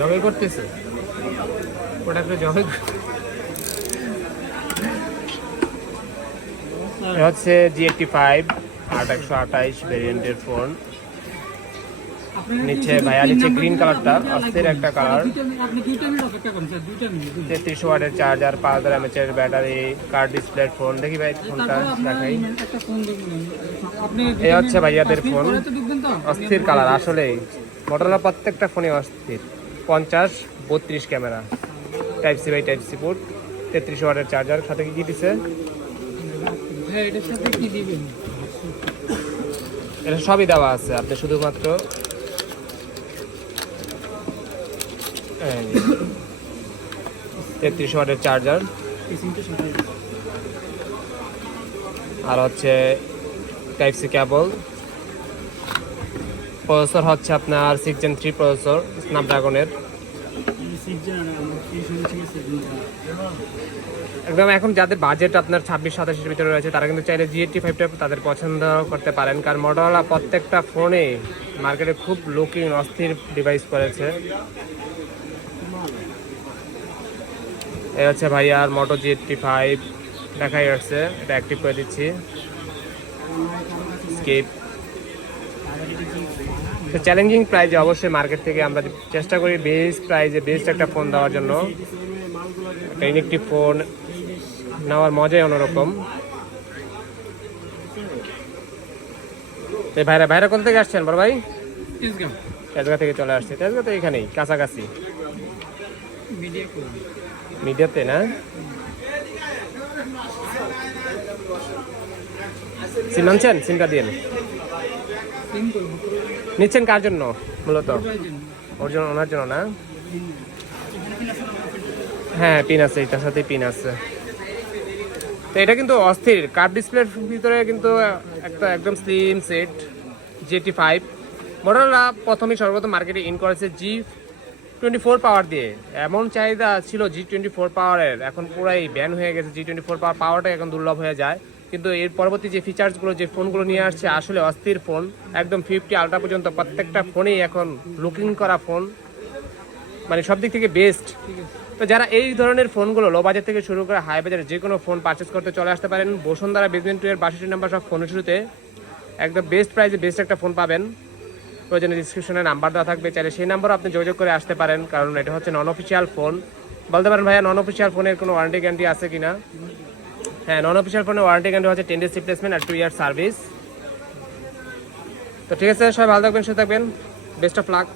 জবে করতেছে? প্রোডাক্টে জবে এটা হচ্ছে জি এইটটি ফাইভ আট একশো আঠাইশ ভেরিয়েন্টের ফোন নিচে ভাইয়া নিচে গ্রিন কালারটা অস্থির একটা কালার তেত্রিশ ওয়াটের চার্জার পাঁচ হাজার এমএচের ব্যাটারি কার্ড ডিসপ্লে ফোন দেখি ভাই ফোনটা দেখাই। এই হচ্ছে ভাইয়াদের ফোন। অস্থির কালার আসলেই। মোটরলা প্রত্যেকটা ফোনে অস্থির। পঞ্চাশ বত্রিশ camera. Type C by type C port তেত্রিশ ওয়াটের চার্জার সাথে কি কি দিছে? এটা সবই দেওয়া আছে আপনি শুধুমাত্র তেত্রিশ ওয়াটের চার্জার আর হচ্ছে টাইপ সি কেবল প্রসেসর হচ্ছে আপনার সিক্স জেন থ্রি প্রসেসর স্ন্যাপড্রাগনের একদম এখন যাদের বাজেট আপনার ছাব্বিশ, সাতাশের ভিতরে রয়েছে, তারা কিন্তু চাইলে জিএটি ফাইভটা তাদের পছন্দ করতে পারেন, কারণ মডেলা প্রত্যেকটা ফোনে মার্কেটে খুব লুকিং অস্থির ডিভাইস করেছে। এই হচ্ছে ভাইয়ার মোটো জিএটি ফাইভ দেখাই যাচ্ছে এটা অ্যাক্টিভ করে দিচ্ছি। স্কিপ তো চ্যালেঞ্জিং প্রাইজে অবশ্যই মার্কেট থেকে আমরা চেষ্টা করি বেস্ট প্রাইজে বেস্ট একটা ফোন দেওয়ার জন্য। একটা ইলেকট্রিক ফোন নেওয়ার মজাই অন্যরকম। এই ভাইরা ভাইরা কোথা থেকে আসছেন বড় ভাই? তেজগা থেকে চলে আসছে। তেজগা তো এখানেই কাছাকাছি। মিডিয়াতে না? সিম আনছেন? সিমটা করব নিচ্ছেন কার জন্য? মূলত? ওর জন্য, ওনার জন্য না? হ্যাঁ পিন আছে, এটার সাথে পিন আছে। তো এটা কিন্তু অস্থির। কার্ভ ডিসপ্লের ভিতরে কিন্তু একটা একদম স্লিম সেট জিটি ফাইভ মডেলরা প্রথমেই সর্বপ্রথম মার্কেটে ইন করেছে জি টোয়েন্টি ফোর পাওয়ার দিয়ে। এমন চাহিদা ছিল জি টোয়েন্টি ফোর পাওয়ারের এখন পুরাই ব্যান হয়ে গেছে জি টোয়েন্টি ফোর পাওয়ার পাওয়ারটা এখন দুর্লভ হয়ে যায়। কিন্তু এর পরবর্তী যে ফিচার্সগুলো যে ফোনগুলো নিয়ে আসছে, আসলে অস্থির ফোন একদম ফিফটি আলট্রা পর্যন্ত প্রত্যেকটা ফোনেই এখন লুকিং করা ফোন মানে সব দিক থেকে বেস্ট তো যারা এই ধরনের ফোনগুলো লো বাজার থেকে শুরু করে হাই বাজারে যে কোনো ফোন পারচেস করতে চলে আসতে পারেন, বসুন্ধরা বেসমেন্ট টু এর বাষট্টি নাম্বার সব ফোনের শুরুতে। একদম বেস্ট প্রাইসে বেস্ট একটা ফোন পাবেন। প্রয়োজনে ডিসক্রিপশনে নাম্বার দেওয়া থাকবে। চাইলে সেই নাম্বারও আপনি যোগাযোগ করে আসতে পারেন, কারণ এটা হচ্ছে নন অফিসিয়াল ফোন বলতে পারেন ভাইয়া নন অফিসিয়াল ফোনের কোনো ওয়ারেন্টি গ্যারান্টি আছে কি না হ্যাঁ নন অফিসিয়াল ফোনের ওয়ারেন্টি গ্যারান্টি হচ্ছে টেন ডেজ রিপ্লেসমেন্ট আর টু ইয়ার সার্ভিস তো ঠিক আছে, সবাই ভালো থাকবেন, সুস্থ থাকবেন। Best of luck